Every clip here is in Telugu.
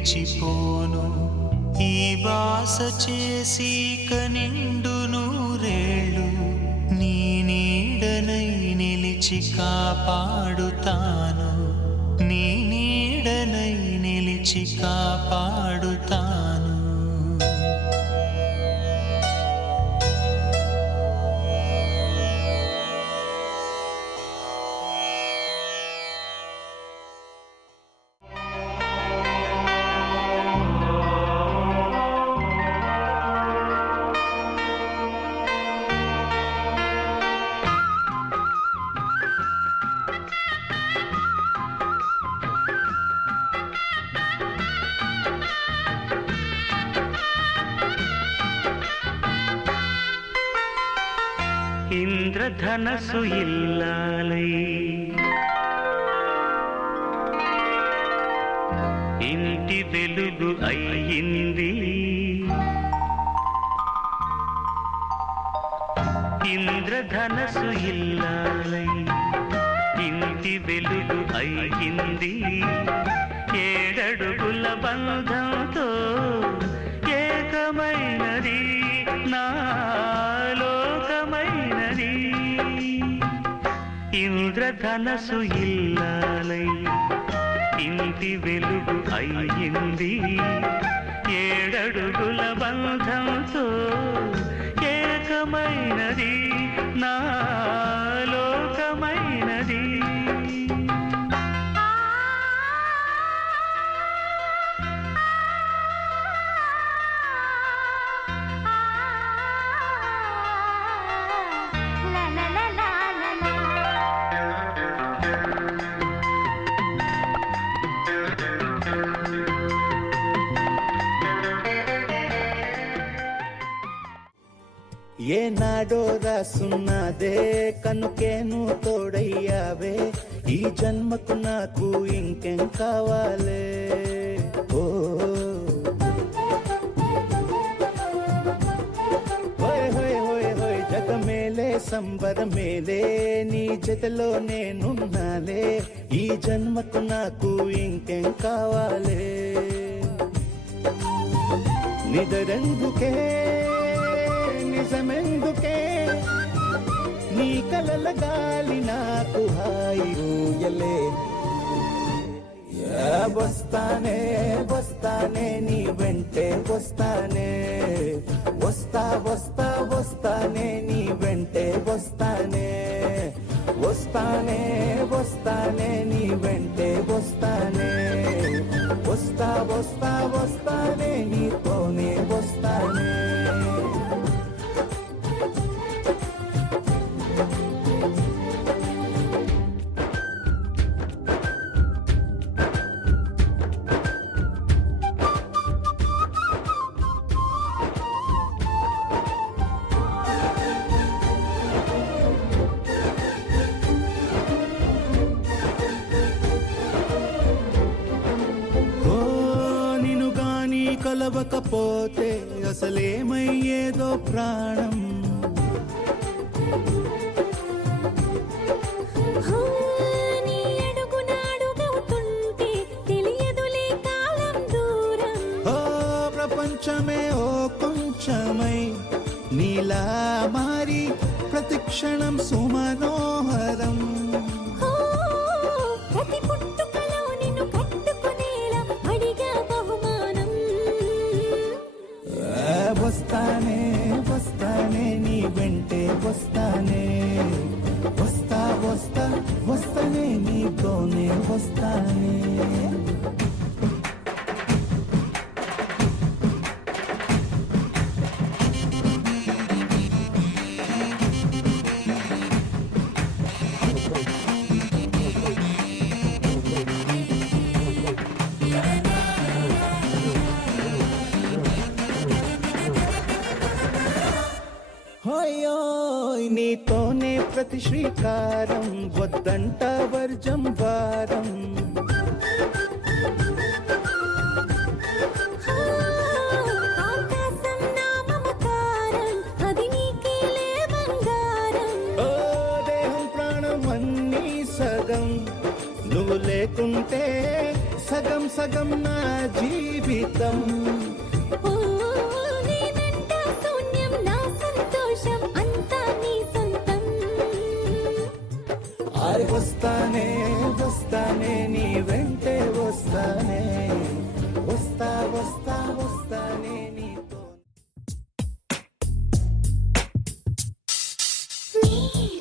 నిలిచిపోను. ఈ బాస చేసి కనిండు నూరేళ్ళు నీ నీడనై నిలిచి కాపాడుతాను. నీ నీడనై నిలిచి కాపాడుతాను. ఇంద్రధనసు ఇల్లాలై ఇంటి వెలుగు అయ్యింది. ఇంద్రధనసు ఇల్లాలై ఇంటి వెలుగు అయ్యింది. 7 అడుగుల బంధంతో ఏకమైనది నా లోకమైనది. ఇంద్రధనసు ఇల్లాలై ఇంటి వెలుగు అయ్యింది. 7 అడుగుల బంధంతో ఏకమైనది నా లోకమైనది. ఏనాడో రాసున్నదే కనుకేను తోడయ్యావే. ఈ జన్మకు నాకు ఇంకేం కావాలే. ఓ హోయ్ హోయ్ హోయ్ హోయ్ జగమేలే సంబరమేలే నీ జతలో నేనున్నాలే. ఈ జన్మకు నాకు ఇంకేం కావాలే. నిదరెందుకే నిజమెందుకే నీ కలల గాలి నాకు హాయిలే. వస్తానే వస్తానే నీ వెంటే వస్తానే. వస్తా వస్తా వస్తానే నీ వెంటే వస్తానే. వస్తానే వస్తానే నీ వెంటే వస్తానే. వస్తా వస్తా వస్తానే నీతోనే వస్తానే. కలవకపోతే అసలేమయ్యేదో ప్రాణం. ప్రపంచమే ఓ కొంచెమై నీలా మారి ప్రతిక్షణం సుమనోహరం. వస్తానే వస్తానే నీ వెంటే వస్తానే. వస్తా వస్తా వస్తానే నీతోనే వస్తానే. నీతోనే ప్రతి శ్రీకారం వద్దంట వర్జం వారం. దేహం ప్రాణం అన్నీ సగం నువ్వు లేకుంటే సగం సగం నా జీవితం. సొంతం. ఓ నేనంట శూన్యం నా సంతోషం అంతా నీ సొంతం. ఆరి వస్తానే వస్తానే నీ వెంటే వస్తానే, వస్తా వస్తా వస్తానే నీతో. నీ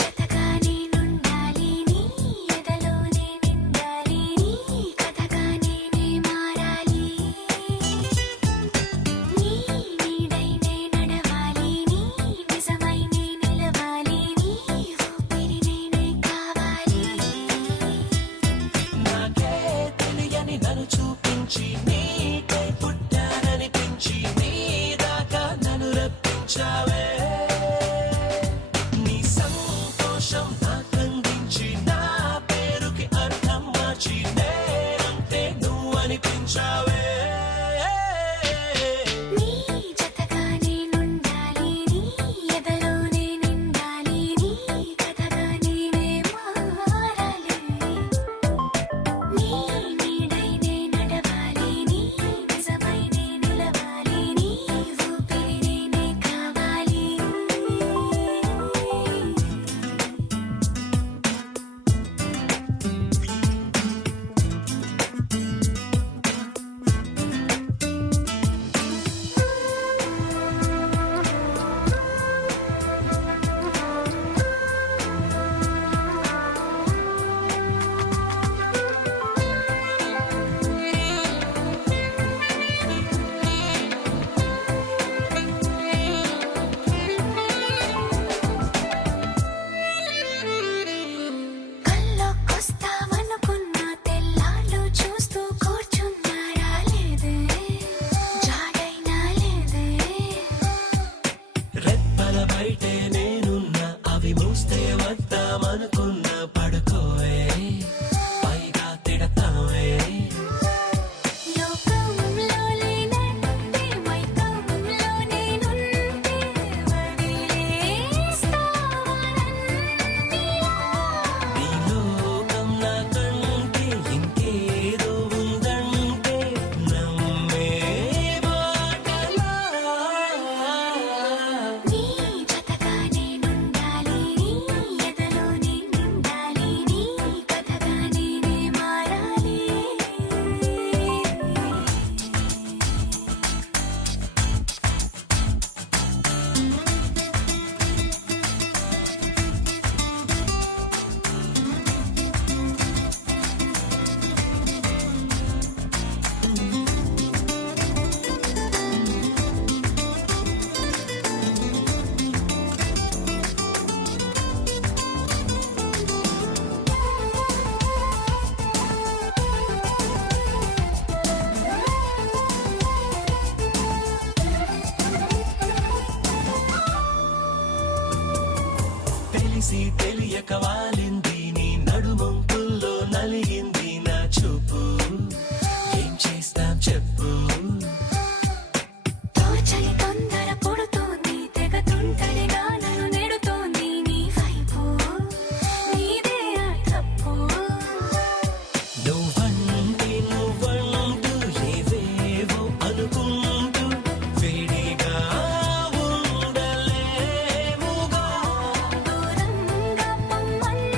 జతగా నేనుండాలి, నీ ఎదలోనే నిండాలి, నీ కథగా నేనే మారాలి. నీ నీడై నే నడవాలి, నీ నిజమై నే నిలవాలి, నీ ఊపిరి నేనే కావాలి. నాకే తెలియని నన్ను చూపించి నీకై పుట్టాననిపించి నీ దాకా నన్ను రప్పించావే. నీ సంతోషం నాకందించి నా పేరుకి అర్థం మార్చి నేనంటే నువ్వు అనిపించావే. నీ జతగా నేనుండాలి, నీ ఎదలోనే నిండాలి, నీ కథగా నేనే మారాలి. నీ నీడై నే నడవాలి, నీ నిజమై నే నిలవాలి, నీ ఊపిరి నేనే కావాలి. కల్లోకొస్తావనుకున్నా తెల్లాళ్ళు చూస్తూ కూర్చున్నా రాలేదే, జాడైనా లేదే. రెప్పల బయటే నేనున్నా అవి మూస్తే వద్దామనుకున్నా పడుకోవే పైగా తిడతావే. లోకంలో లేనంటే మైకంలో నేనుంటే వదిలేస్తావా నన్నిలా? నీ లోకం నాకంటే ఇంకేదో ఉందంటే నమ్మే మాటలా. నీ జతగా నేనుండాలి, నీ ఎదలోనే నిండాలి, నీ కథగా నేనే మారాలి. తెలిసి తెలియక వాలింది నీ నడుమొంపుల్లో నలిగింది నా చూపు. ఏం చేస్తాం చెప్పు. తోచని తొందర పుడుతోంది, తెగ తుంటరిగా నన్ను నెడుతోంది నీ వైపు. నీదే ఆ తప్పు. నువ్వంటూ ఏవేవో అనుకుంటూ వేడిగా ఉండలేముగా. దూరంగా పొమ్మన్నా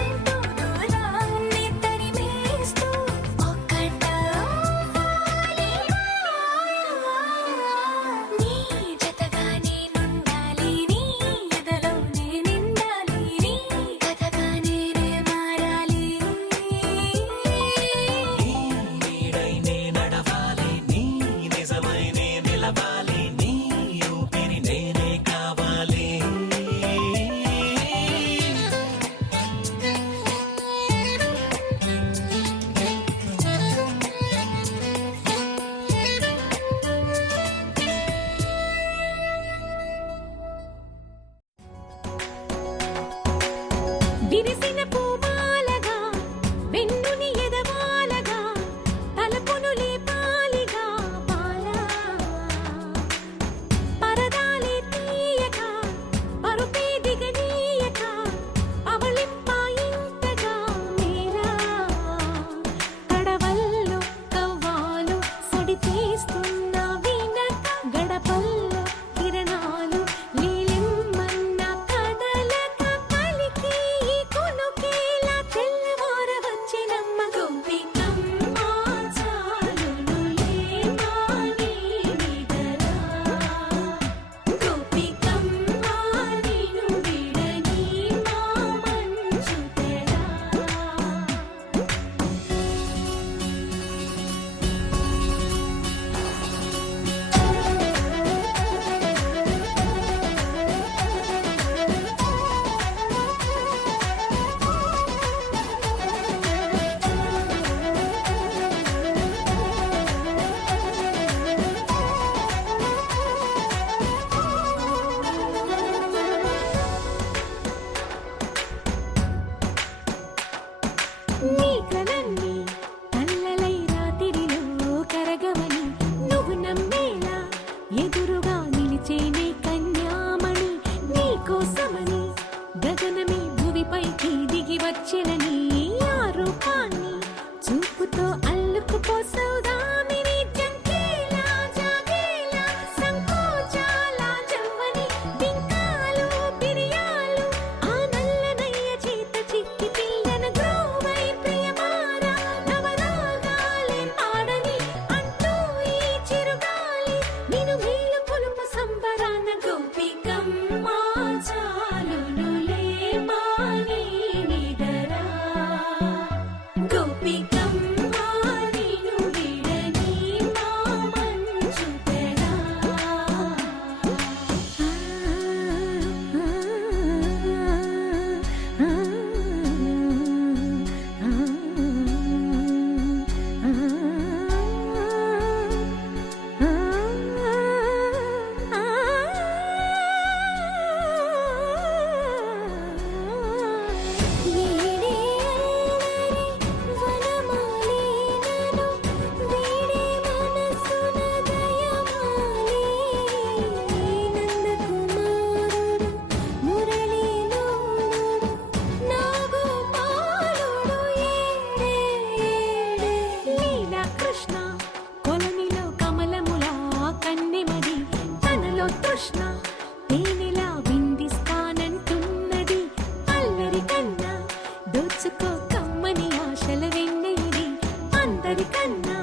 కృష్ణ తేనెలా విందిస్తానంటున్నది అల్లరి కన్నా దోచుకో కమ్మని ఆశల వెన్నెయిది అందరికన్నా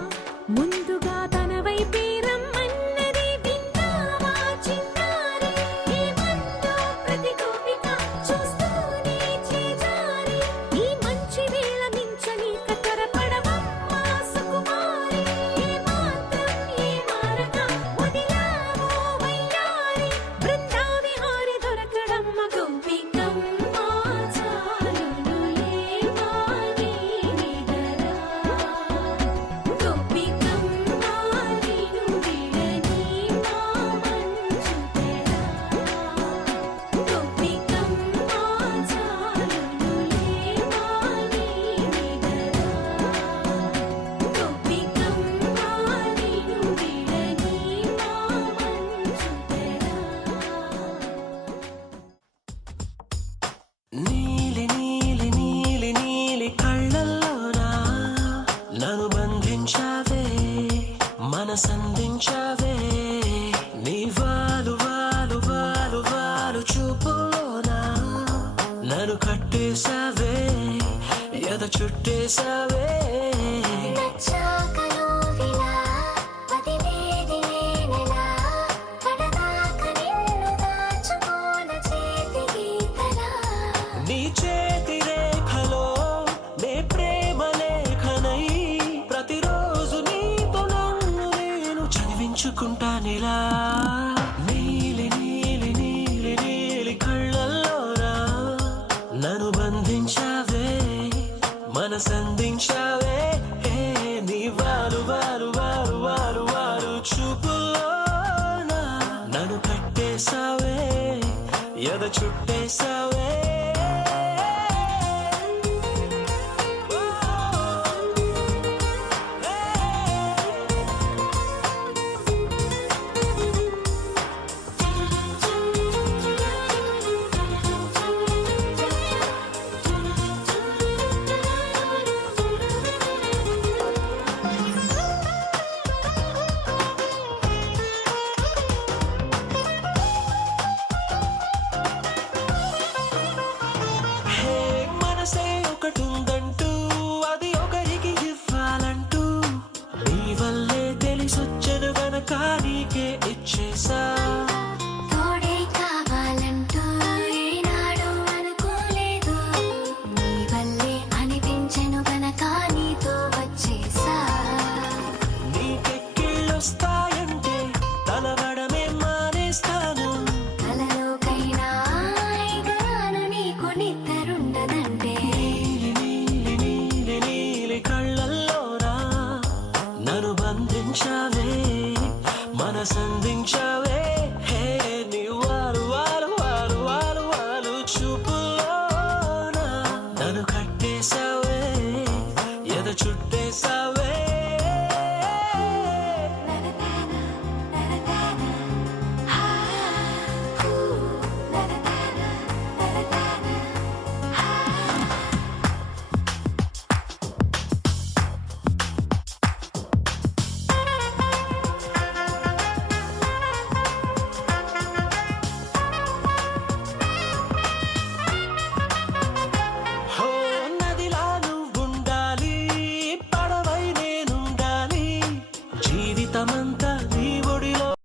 ముందుగా తన వైపే రమ్మన్నది విన్నావా చిన్నారి ఏమందో ప్రతి గోపిక చూస్తూనే చేజారి ఈ మంచి వేళ మించని కతరపడవమ్మా సుకుమారి ఏ మాత్రం ఏ మారక వదిలావో వయ్యారి బృందావిహారి దొరకడమ్మ గోపికమ్మ చాలునులే మాని నిదరా గోపికమ్మ నిను విడని మా మంచు తెరా గోపికమ్మ చాలునులే మాని నిదరా గోపికమ్మ నిను విడని మా మంచు తెరా నీలి నీలి నీలి నీలి కళ్ళల్లోనా నన్ను బంధించావే మనసందించావే నీ వాలు వాలు వాలు వాలు చూపులోనా నన్ను కట్టేశావే ఎద చుట్టేశావే నచ్చాకలో విలా పదివేది నేనెలా కడదాక నిన్ను దాచుకోన చేతి గీతలా నీ చేతి రేఖలో నే ప్రేమ లేఖనై ప్రతిరోజు నీతో నన్ను నేను చదివించుకుంటానిలా నీలి నీలి నీలి నీలి కళ్ళల్లోనా నన్ను బంధించావే మనసందించావే నీ వారు వారు వారు వారు వారు చూపులోనా నన్ను కట్టేశావే ఎద చుట్టేశావే హే మనసే ఒకటుందంటూ అది ఒకరికి ఇవ్వాలంటూ నీ వల్లే తెలిసొచ్చను గనక నీకే ఇచ్చేసా తోడే కావాలంటూ ఏనాడు అనుకోలేదు నీ వల్లే అనిపించెను గనక నీతో వచ్చేసా నీకెక్కిళ్ళొస్తాయంటే తలవడమే మానేస్తాను కలలోకైనా ఎగరాను నీకు నిద్రుండదంటే నీలి నీలి నీలి కళ్ళల్లోనా నన్ను బంధించావే మనసందించావే